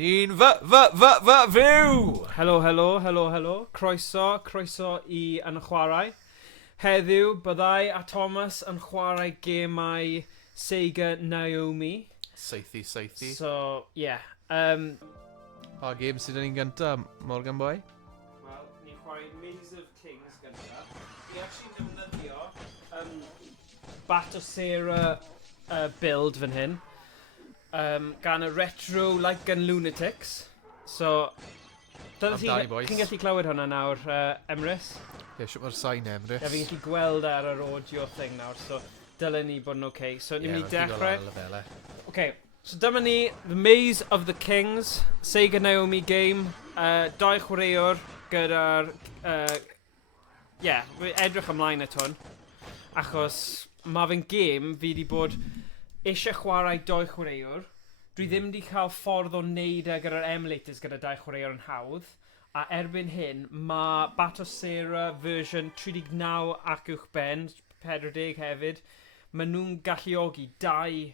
Ni'n fyw! Helo. Croeso I YnChwarae. Heddiw, byddai a Thomas yn chwarae gemau Sega Naomi. Seithi. So, yeah. Pa gêm sydd yn un gynta, Morgan Boy? Wel, ni'n chwarae Maze of Kings gynta. Ni actually defnyddio Bat o Sarah build fan hyn. Gan y retro Lightgun lunatics. So, chi'n gallu clywed hwnna nawr, Emrys? Ie, siwt mae'r sain Emrys. Ie, fi'n gallu gweld ar yr audio thing nawr, so dylen ni bod yn okay. So, ni'n mynd I dechrau. Okay, so dyma ni, The Maze of the Kings, Sega Naomi game, dau chwaraewr gyda'r, edrych ymlaen at hwn. Achos mae fe'n game fi wedi bod eisiau chwarae dau chwaraewr. Dwi ddim wedi cael ffordd o wneud gyda'r emulators gyda dau chwaraewr yn hawdd. A erbyn hyn, mae Bat o Sarah version 39 ac uwchben, 40 hefyd. Maen nhw'n galluogi dau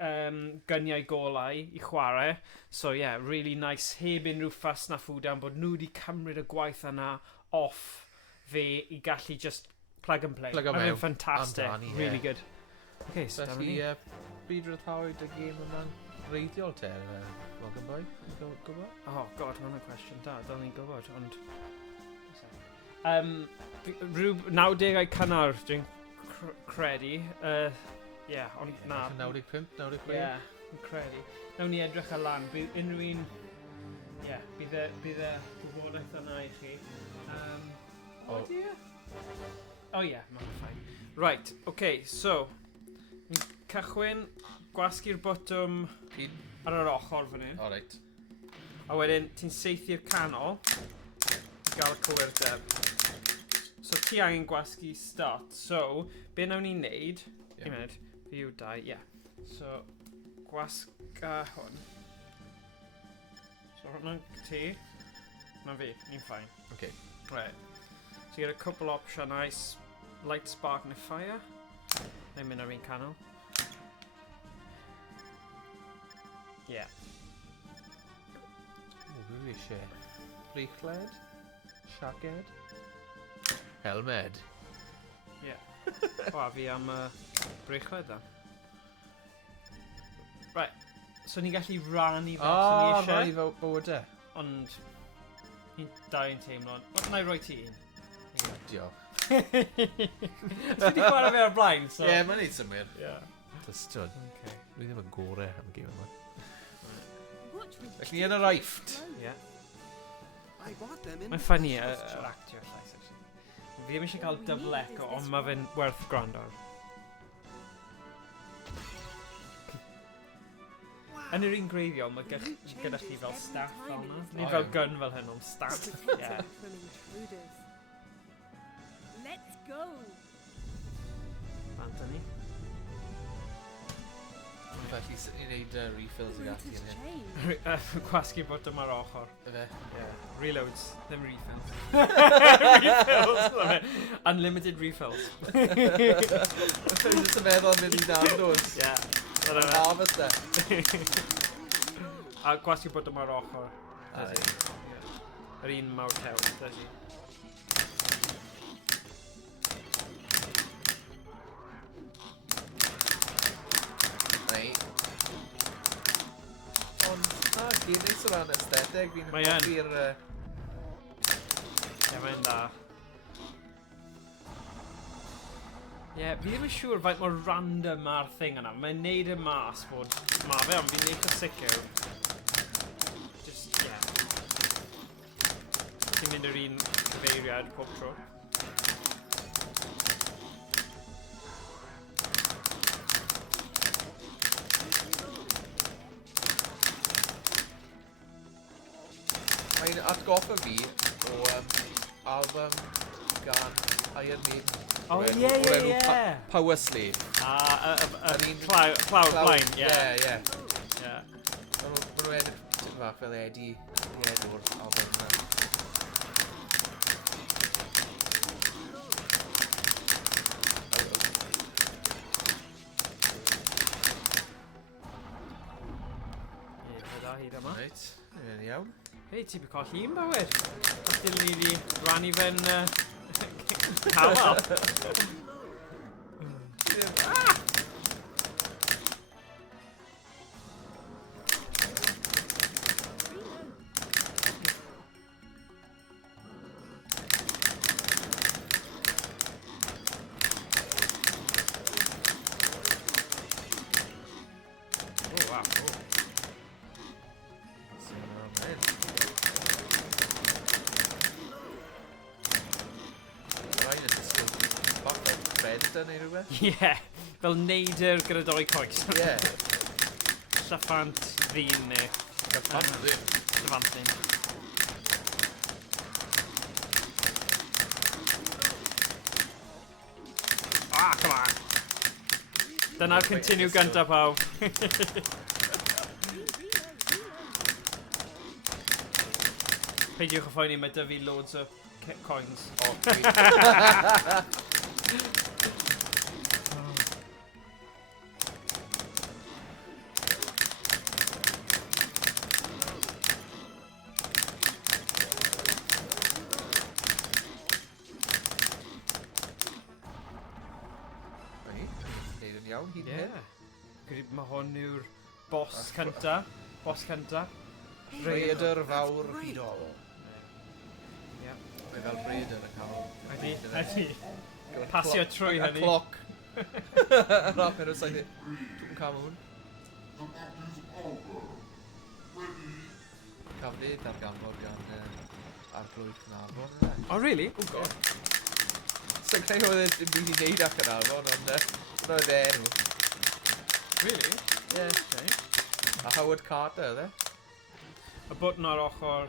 gyniau golau I chwarae. So yeah, really nice. Heb unrhyw fuss na ffwd am bod nhw wedi cymryd y gwaith yna off fe I gallu just plug and play. Mae'n fantastic. Really good. Okay, so felly, bryd ryddhawyd y gêm yma'n reiddiol te, Morgan Boy? Gwybod? Oh god, hwnna'n cwestiwn da, dal ni'n gwybod, ond... rhyw 90au cynnar, dwi'n credu. Ond na. 95, 96? Ie, dwi'n credu. Nawn ni edrych ar lan, bydd unrhyw un... bydd y gwybodaeth yna I chi. Mae'n ffain. Right, okay, so... Cychwyn, gwasgu'r botwm ar yr ochr fan hyn. Alright. A wedyn, ti'n seithi'r canol I gael y cywirdeb. So, ti angen gwasgu start. So, be nawn ni'n neud? Un munud. Fi yw dau, So, gwasga hwn. So, hwnna'n ti. Hwnna'n fi. Ni'n ffain. Okay. Right. So, you get a couple option nice. Light, spark, neu fire. Neu mynd ar un canol. Yeah. Dwi eisiau brechled, siaged, helmed. A fi am brechled da. Right. So ni'n gallu rannu fel sy'n ni eisiau. Rannu fel bywydau. Ond ni'n dau yn teimlo. Na I roi ti un. Diolch. Ti di chwarae fe ar blaen, so... Ie, mae'n neud symwyr. Tystod. Dwi ddim yn gorau am y gêm yma. Felly ni yn yr aifft. Mae'n ffynnu yr actio llais, actually. Fi ddim eisiau cael double echo, ond mae fe'n werth gwrando. Yn yr un greiddiol, mae gyda chi fel staff fel yna. Nid fel gun fel hyn, ond staff. Let's go! Anthony. Felly, sut ni'n neud refills ag ati yn hyn? Gwasgu botwm ar ochr. Yfe? Reloads, ddim refills. Refills, love it. Unlimited refills. Dwi'n just yn meddwl mynd I dandos. Harvest e. A gwasgu botwm ar ochr. Yr un mawr tew, dydi. Gyd neis o ran aesthetic, fi'n hoffi'r... mae'n da. Fi ddim yn siŵr faint mor random ma'r thing yna. Mae'n neud y mas bod... Ma fe, ond fi'n neud o sicr. Just, Ti'n mynd yr un cyfeiriad pob tro. Mae'n atgoffa fi o album gan Iron Maiden. Power Slave. Cloud Blind, Mae nhw'n edrych tipyn bach fel Eddie o'r album yna. Da hyd yma. Reit, yn iawn. Hei, ti bydd colli un bywyd. Os dyn ni wedi rannu fe'n cawal. Ie, fel neidr gyda doi coes. Ie. Llafant ddyn neu. Llafant ddyn. Llafant ddyn. Ah, come on. Dyna'r continue gyntaf pawb. Peidiwch o phoeni, mae 'da fi loads o coins. O, Mae hwn yw'r boss cynta. Boss cynta. Rhaeadr fawr hydol. Ie. Mae fel Rhaeadr yn cael... Ydy. Pasio trwy hynny. Y cloc. Rhaid mewn o saith. Dwi'n cael hwn. Cafyd ar ganfodion arglwydd Cynarfon. Oh, really? Oh, god. Sy'n creu oedd yn byd i wneud ac Cynarfon, ond roedd e enw. Really? Ie. Okay. A Howard Carter, oedd e? Y bwtn ar ochr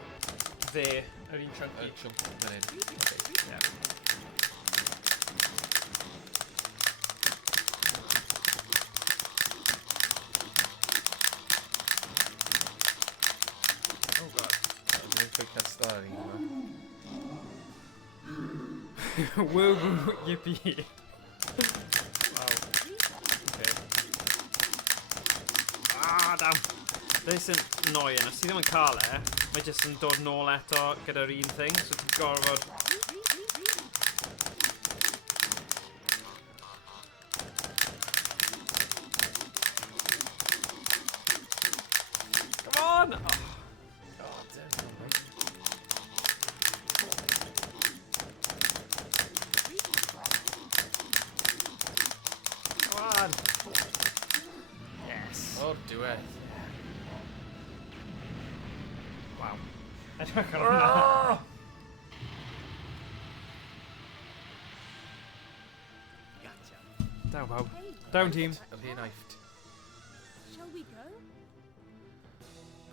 dde, yr un chunky. Y chunky, fan hyn. Okay. Yeah. Oh god. Dwi'n fwy cystal ar un yma. Woo woo yippee. Wow. Okay. Ah, damn. This yn annoying. Os ti ddim yn cael e, mae jyst yn dod nôl eto gyda'r un thing, so ti'n gorfod... Come on! Oh. God, damn. Come on! Yes. O'r diwedd. Wow. Edrych ar hwnna. Gotcha. Down, pawb. Hey, Down, team. Y llun aifft. shall we go?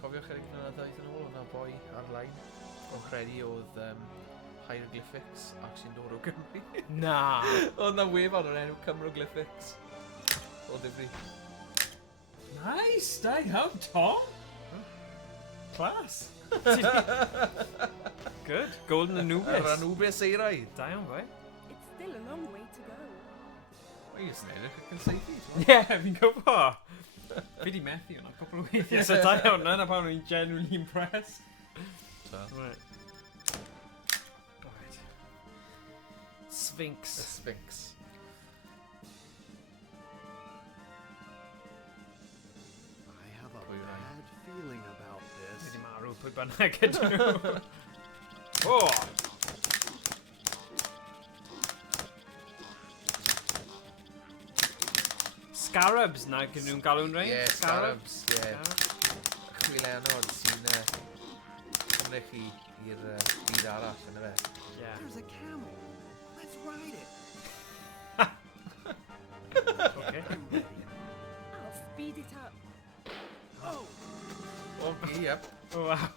Cofiwch chydig blynyddoedd yn ôl, o'na boi ar-lein. O'n credu oedd hieroglyphics actually'n dod o Gymru. Na. Oedd na wefan o'r enw Cymroglyphics. O ddifri. Nice. Da iawn, Tom. Class. Good. Golden Anubis. Yr Anubis eiraidd. Da iawn, boi. It's still a long way to go. Mae jyst yn edrych ac yn seithi. Ie, fi'n gwybod. Fi di methu hwnna cwpl o weithiau, so da iawn, yna pan o'n i'n genuinely impressed. Right. Alright. Sphinx. Y Sphinx. I have a bad feeling about Fi this. di marw pwy bynnag ydyn nhw. Oh! Scarabs na gyn nhw'n galw'n rhaid? Ie, scarabs, ie. Chwilenod sy'n cymryd chi i'r byd arall yn y fe. Yeah. There's a camel. Let's ride it. Okay. I'm ready. I'll speed it up. Oh, Okay, yep. Oh, wow.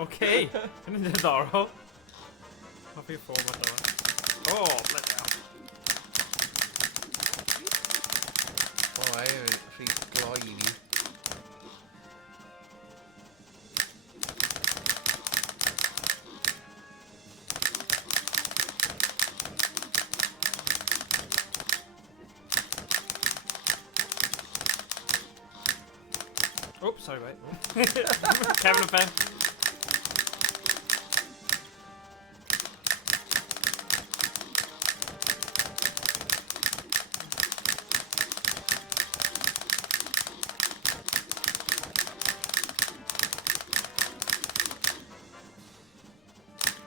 Okay. Yn ddiddorol. Hoffi ffôn fath yma. Oh, bloody hell. O, yw'n rhy gloi i fi. Oh, sorry, mate. Kevin and Ben.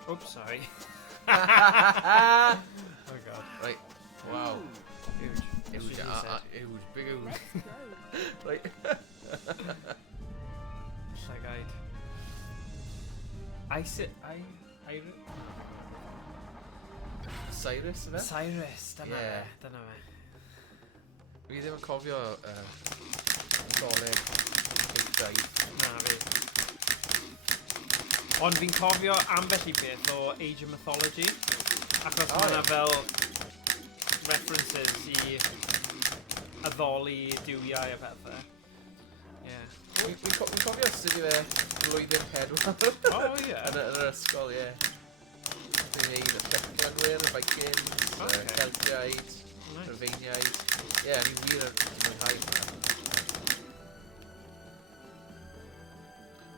Oops, sorry. Oh god. Right. Wow. Huge. Huge. Huge. Big huge. Let's go. Right. Llygad. Cyrus, yna? Cyrus, dyna Ie. fe, dyna fe. Fi ddim yn cofio golau eich Na fi. Ond fi'n cofio ambell i beth o Age of Mythology, achos O, ma'na ie. fel references i addoli duwiau a pethau. Ie. Fi'n cofio sut i fe blwyddyn 4 O ie. yn yr ysgol, ie. Dwi'n neud y Llethlynwyr, y Vikings, Ocê. Celtiaid, Nice. Rhyfeiniaid. Ie, ni wir yn mwynhau hwnna.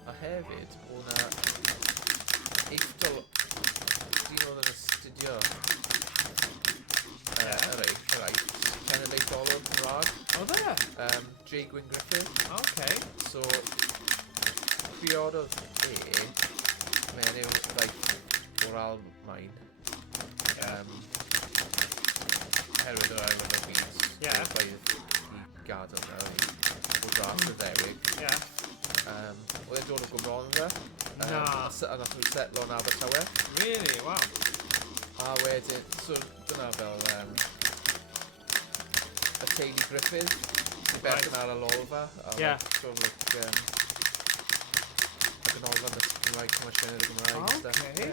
A hefyd, o'na eichdol, dyn oedd yn astudio yr eill, cenedlaetholwr Cymraeg, O dde? J. Gwyn Griffith. Oce. So, priododd menyw rhaid o'r Almain. Herwydd o'r ail yn y byd. Ie. Rhaid i gadael na o dras y ddewig. Ie. Oedd e'n dod o Gymronda. Na. A nath nhw setlo yn Abertawe. Really? Wow. A wedyn, so dyna fel y teulu Griffith. Sy'n berchen ar y lolfa. Ie. So, like, y ganolfan y Cymraeg, Cymraeg y Gymraeg. and stuff. Ocê. Ie.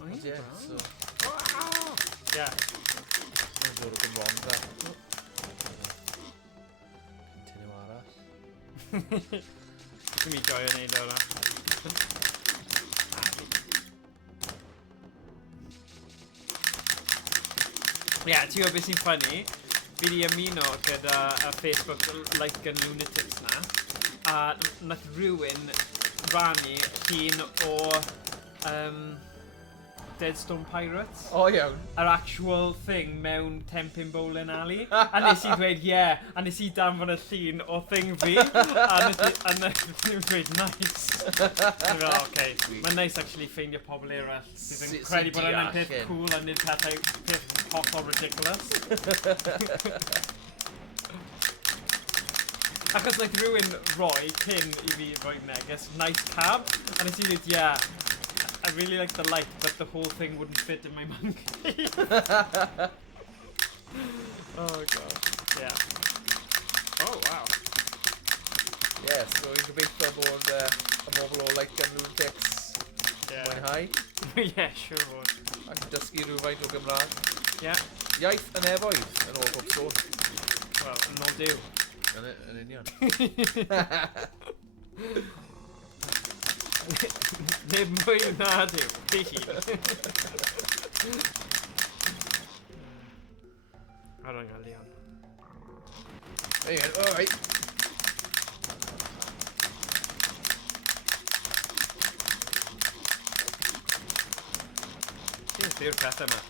O, Ond ie, so, Ie. yn dod o Gymronda. Continue arall. Dwi'n mi joio neud o'r Ie, ti'n gwybod beth sy'n ffynnu? Fi di ymuno gyda y Facebook Lightgun Lunatics na, a nath rhywun rannu llun o Deadstone Pirates. O iawn. Yr actual thing mewn Tempin Bowling Alley. A nes i dweud, yeah. A nes i danfon y llun o thing fi. A nes i dweud, nice. A nes i okay. Mae'n nice actually ffeindio pobl eraill sydd yn credu bod yna'n peth cool a nid pethau peth hollol ridiculous. Achos like rhywun roi cyn i fi roi neges, nice cab. A nes i dweud, yeah. I really like the light, but the whole thing wouldn't fit in my monkey. Oh god. Yeah. Oh wow. Yeah, so fi'n gobeithio bod y mobl o Lightgun Lunatics Yeah. mwynhau. Yeah, sure would. Ac yn dysgu rhywfaint o Gymraeg. Yeah. Iaith yn efoedd yn ôl bob sôn. Well, not do. Yn union. Neb mwy na dyw. Fi hi. Ar yng Nghalion. Ie, alright. Beth yw'r pethau yma?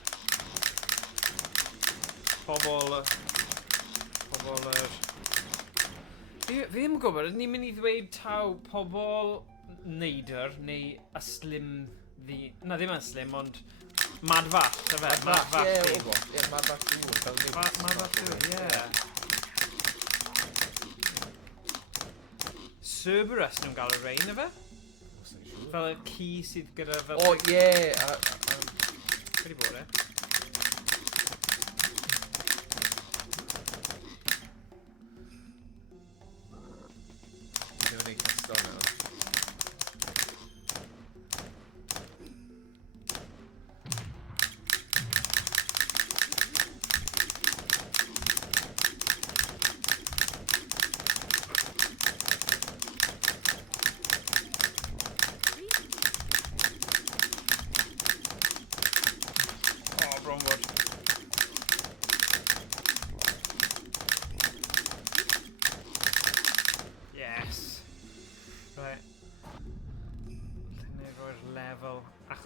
Pobl yr... Fi ddim yn gwybod, ydyn ni'n mynd i ddweud taw pobl neidr neu y slim ddi... Na, ddim yn slim, ond mad fach, ta fe? Mad fach Ie, ddi. o bo. Ie, mad fach dŵr. Mad fach dwi, ie. Cerberus nhw'n gael y rein, efe? Fel y ci sydd gyda fel... O, ie. Wedi bod e? Ddim yn ei cystal nawr.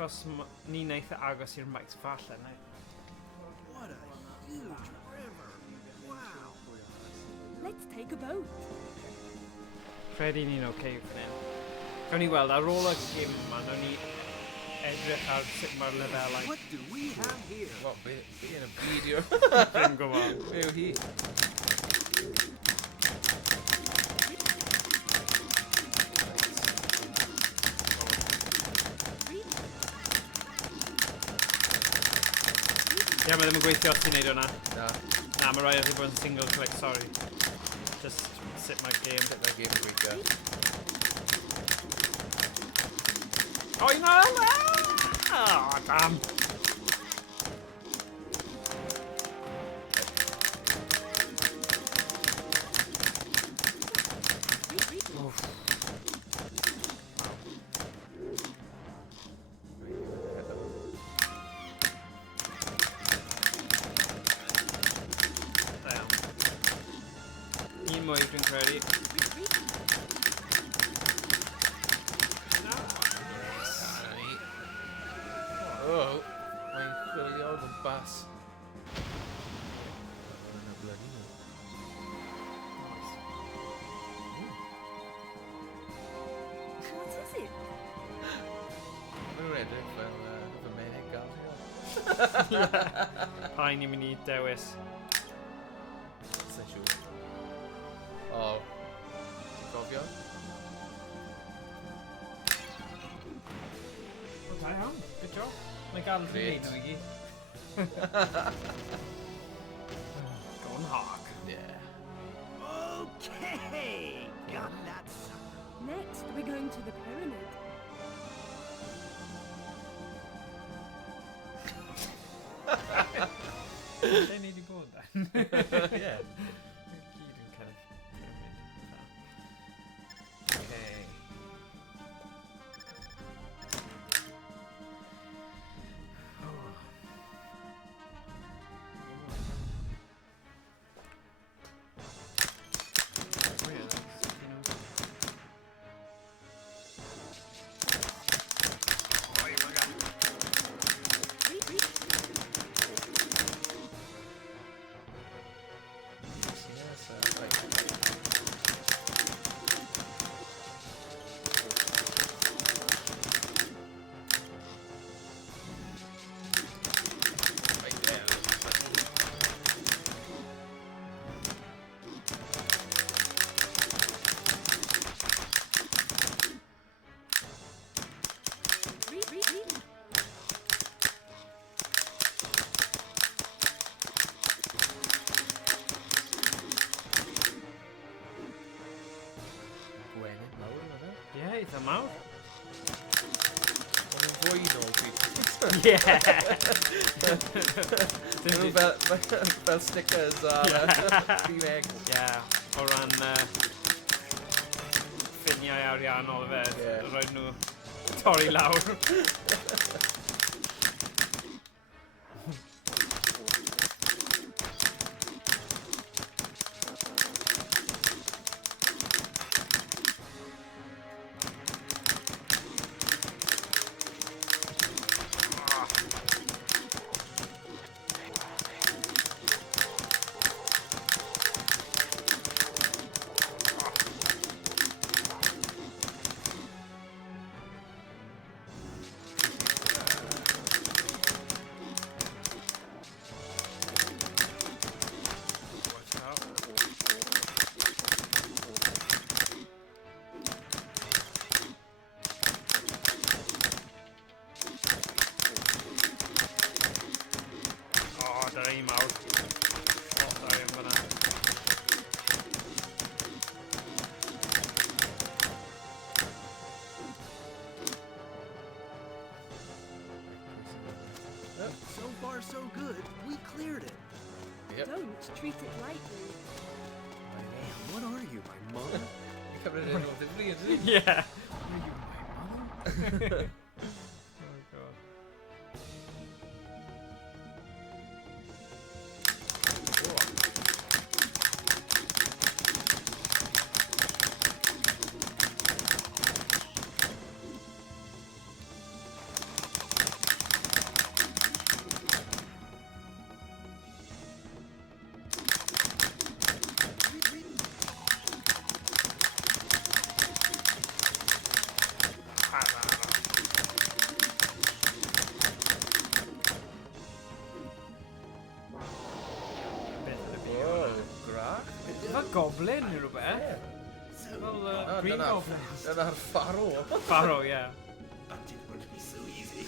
achos ni'n eitha agos i'r mics falle, neu? What a huge river! Wow! Let's take a boat. Credu ni'n okay fan hyn. Gawn ni weld, ar ôl y gym yma, nawn ni edrych ar sut mae'r lefelau. What do we have here? Wel, be yn y fideo? Dwi'n gwybod. Be yw hi? Ie, mae ddim yn gweithio os ti'n neud hwnna. Na, Na, mae rhaid i chi bod yn single click, sorry. Just sut mae'r game. sut mae'r game yn gweithio. O, un arall! Oh, damn! Oof. Da iawn. Un mwy dwi'n credu. Oh, mae'n chwilio o gwmpas. Mae'n y bloody nhw. What is it? Mae'n edrych fel fy menig gael. Pa ni'n mynd i dewis. Sa'n siŵr. O, ti'n cofio? O, da iawn. Good job. Mae gael chi Grêt. neud nhw i gyd. Go on hog. Yeah. Okay! Got that sucker. Next, we're going to the pyramid. Lle ni di bod da? Yeah. Gyd yn kind of pyramid. Okay. Oh yeah, that's, you know. Yes, right. Right there. Gwenyn mawr yma fe. Ie, eitha mawr. Ond yn fwy nôl creepers. Ie! Maen nhw fel stickers a Cymraeg. Ie, o ran ffiniau ariannol fe, Ie. roed nhw torri lawr. Dyna un mawr. O, sorry am fyna. So far, so good. We cleared it. Yep. Don't treat it lightly. Man, what are you, my mother? Ti'n cymryd yn ôl ddifri, ydw i? Ie. Are you my mother? Oh god. goblin neu rhywbeth. Fel green goblin. Dyna'r ffaro. Faro, ie. But it won't be so easy.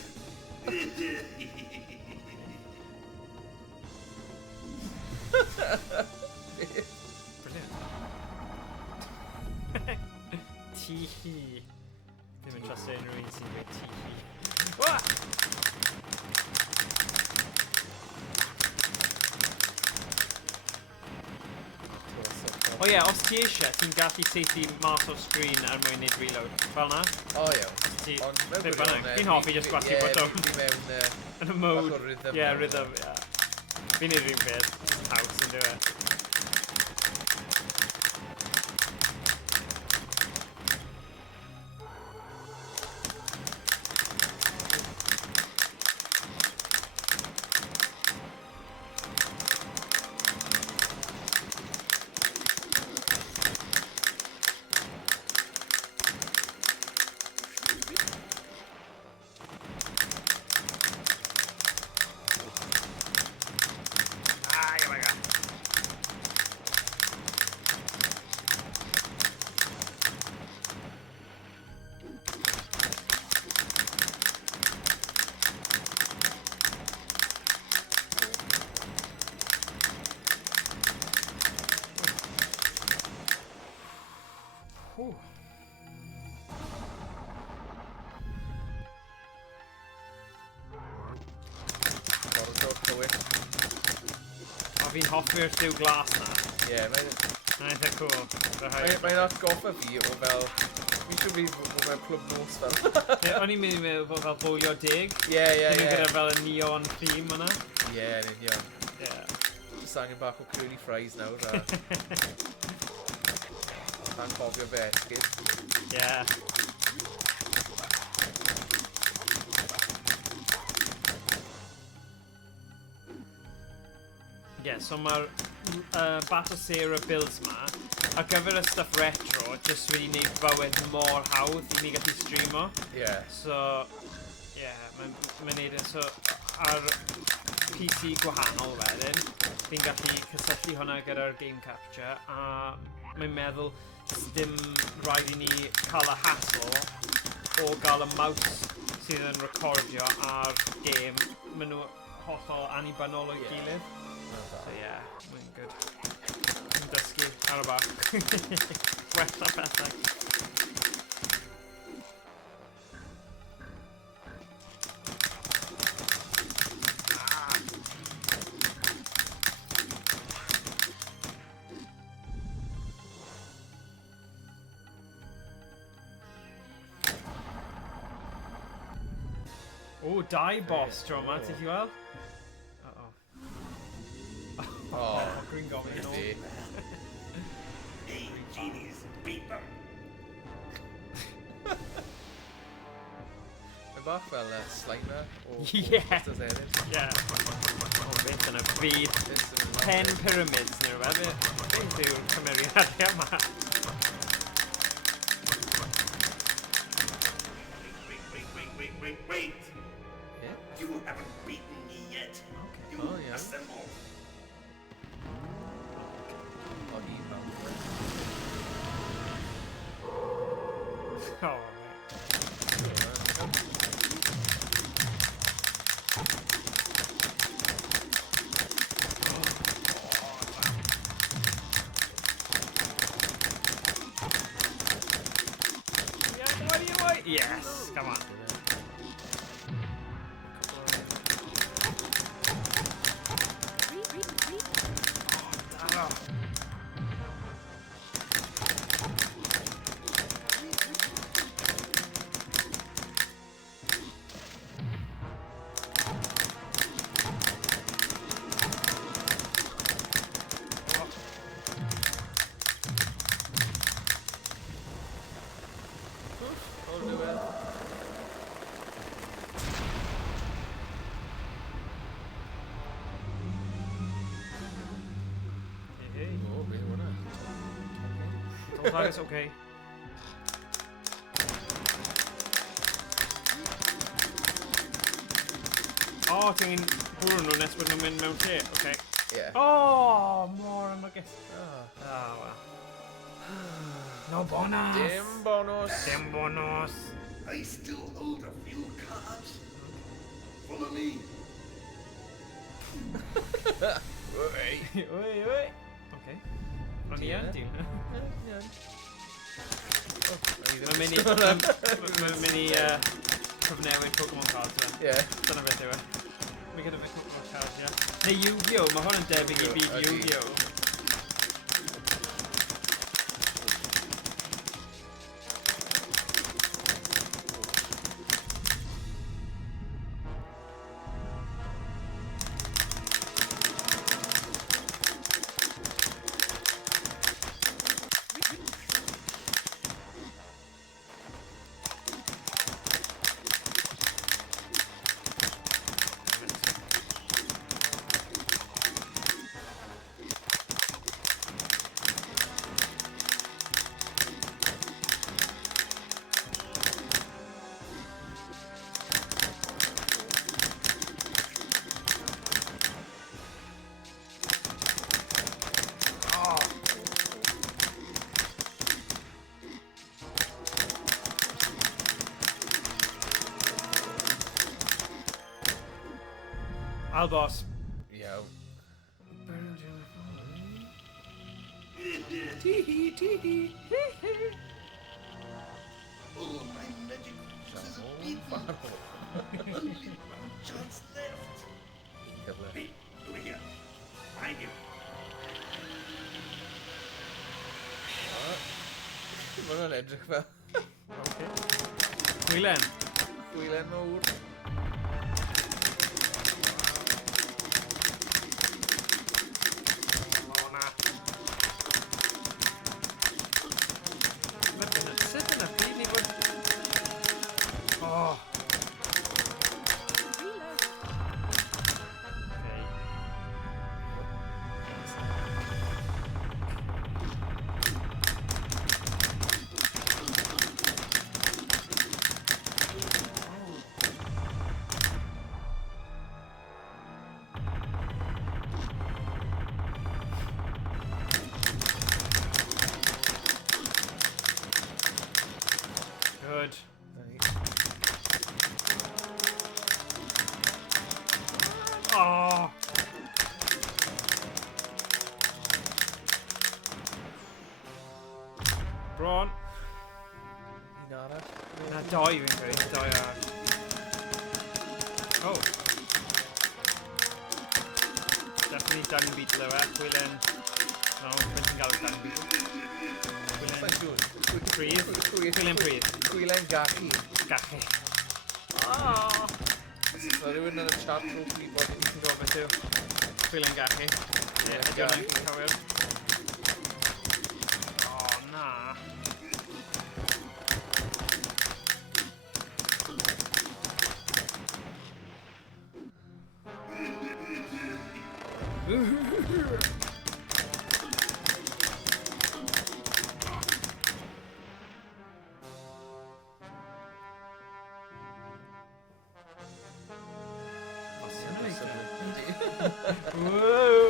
Brilliant. Tee-hee. Ddim yn trust unrhyw un sy'n dweud tee-hee. Wah! O ie, os ti eisiau, ti'n gallu seithi mas o'r sgrin er mwyn neud reload. Fel na? O iawn. Ti, Ond mewn be bynnag. gwirionedd, Fi'n hoffi just gwasgu botwm. Ie, fi mewn... Yn y mode. bach o rhythm. Ie, rhythm, ie. Fi'n neud rhywun beth. House yn dweud. O, fi'n hoffi'r lliw glas na. Ie, mae'n... Na, eitha cool. Mae'n atgoffa fi o fel... Fi siw fi bod mewn clwb nos fel. O'n i'n mynd i meddwl bod fel bowlio deg. Ie. Dyn gyda fel y neon theme yna. Ie, yn union. Ie. Just angen bach o curly fries nawr a... A'n cofio fe esgyd. Ie. Ie, so mae'r Battle Sarah builds ma, ar gyfer y stuff retro, jyst wedi gwneud bywyd mor hawdd i ni gallu streamo. Ie. So, ie, mae'n neud yn so, ar PC gwahanol wedyn, fi'n gallu cysylltu hwnna gyda'r game capture, a mae'n meddwl dim rhaid i ni cael y hassle o gael y mouse sydd yn recordio ar game. Maen nhw hollol annibynnol o'i gilydd. So yeah, mae'n good. Yn dysgu ar y bach. Gwella pethau. O, dau boss tro yma, ti chi weld? Oh, Green Goblin yn ôl. Hey, genies, beat them. Mae'n bach fel Slimer o Ie. Monsters Eryn. Ie. O, beth yn y byd. 10 pyramids neu rhywbeth. Beth yw'r cymeriadau yma? Wait. Yeah? You haven't beaten me yet. You Oh, yeah. assemble. O, hi fel. Oh, yes, come on. It's okay. Oh, ti'n bwrw nhw nes bod nhw'n mynd mewn lle, okay. Yeah. Oh, more am I guess. Oh, well. No bonus! Dim bonus. Dim bonus! I still hold a few cards. Follow me. Wy. Oi, oi! Okay. Rhan i yn, diw. Mae'n mynd i cyfnewid Pokemon cards fe. Ie. Dyna beth yw e. Mae gyda fe Pokemon cards, ie. Neu Yu-Gi-Oh! Mae hwn yn debyg i byd Ydi. Yu-Gi-Oh! Albos. Iawn. Oh, my magic uses a beat. Only one chance left. Cyfle. Hey, over here. Behind you. Mae hwnna'n edrych fel Gwylen. gwylen mawr. O na. Sut yna byd ni fod... O. Reload. Okay. Good. Oh. Bron. Un arall. Na doi fi'n credu, doi ar. Oh. Definitely Diamond Beetle yw e, Gwylen... No, mae'n sy'n gael Diamond Beetle. Mae'n Gwylen siŵr. Pridd. Gwylen Pridd. Gwylen gachu. Gachu. Oh. So rhywun yn y chat room i bod Ti'n gwybod beth yw? Gwylen Gachu. Ie, ydy hwnna'n cywir. O, na. Whoa.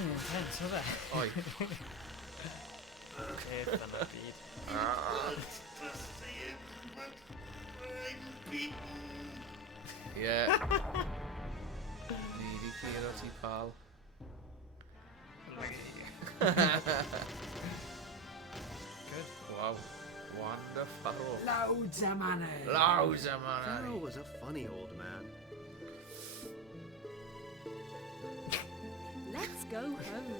Intense, oedd e? Oi. Peth yna byd. To say it, but I'm beaten. Ie. Ni di clear o ti pal. Good. Wow. Wonderful. Loads of money. Loads of Pharaoh money. was a funny old man. Let's go home.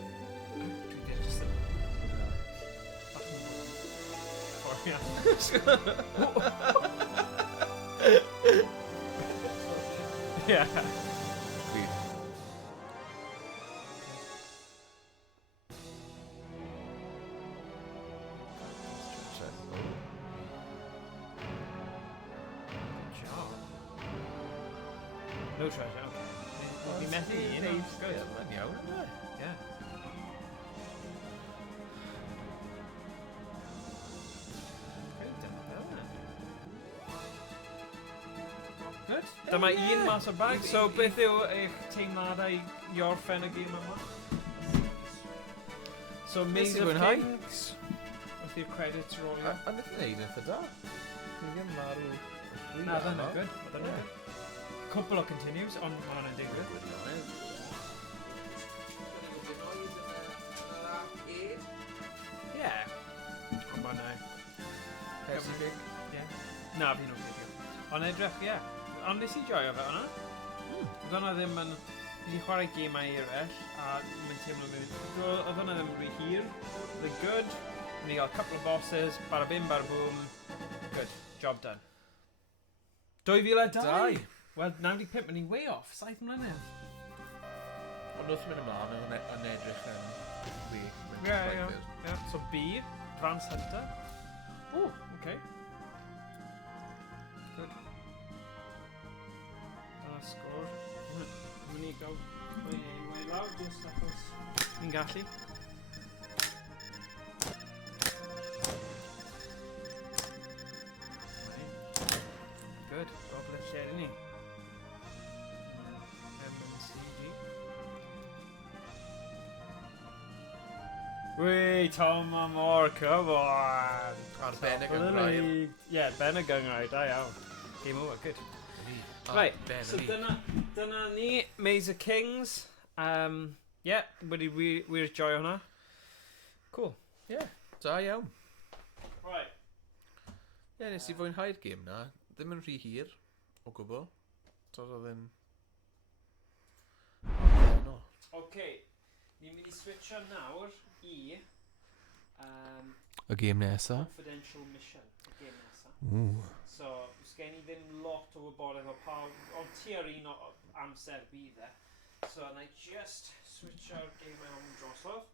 Yeah. No treasure, okay. Fi methu un, ond good. Mae'n iawn, ynddo? Yeah. Okay, dyma fel yna. Good. Dyma un mas o'r bag. So beth yw eich teimladau i orffen y gêm yma? So Maze ti of fwynhau? Kings. Wrth i'r credits rolio. A wnaeth wneud yn ffydda? Ni ddim marw... Na, oedd hwnna'n good. Oedd hwnna'n good. Couple o continues, ond mae hwnna'n digwydd. Yeah. Ond mae'n Pepsi Pig? Na, fi'n o'r fideo. Ond edrych, ie. Ond nes i joio fe hwnna. Oedd hwnna ddim yn... Fi wedi chwarae gemau eraill, a mae'n teimlo mynd... Oedd hwnna ddim yn rhy hir. Oedd yn good. Ni gael couple of bosses, bara bim, bara boom. Good. Job done. 2002! Wel, 95, mae'n way off. 7 mlynedd. Ond wrth mynd ymlaen yn edrych yn wych. Yeah. So B, Advanced Hunter. Oh, okay. Good. Dyna sgôr. Mae'n i gael way lawr, just achos ni'n gallu. Good. Goblin lle ni. M&CD. Wait, Tom Amor, come on! Ar ben y gyngrair. Yeah, ben y gyngrair, da iawn. Game over, good. Right, so dyna ni, Maze of Kings. Yeah, wedi wir joio hwnna. Cool. Ie, da iawn. Right. Ie, nes i fwynhau'r gêm na. Ddim yn rhy hir, o gwbl. Todd oedd yn... No. Okay, ni'n mynd i switcho nawr i... Y gêm nesa. Confidential mission, y gêm nesa. So, sgen i ddim lot o wybodaeth o pa... O tua'r un o amser bydd e. So, na I just switcho'r gêm mewn drosodd.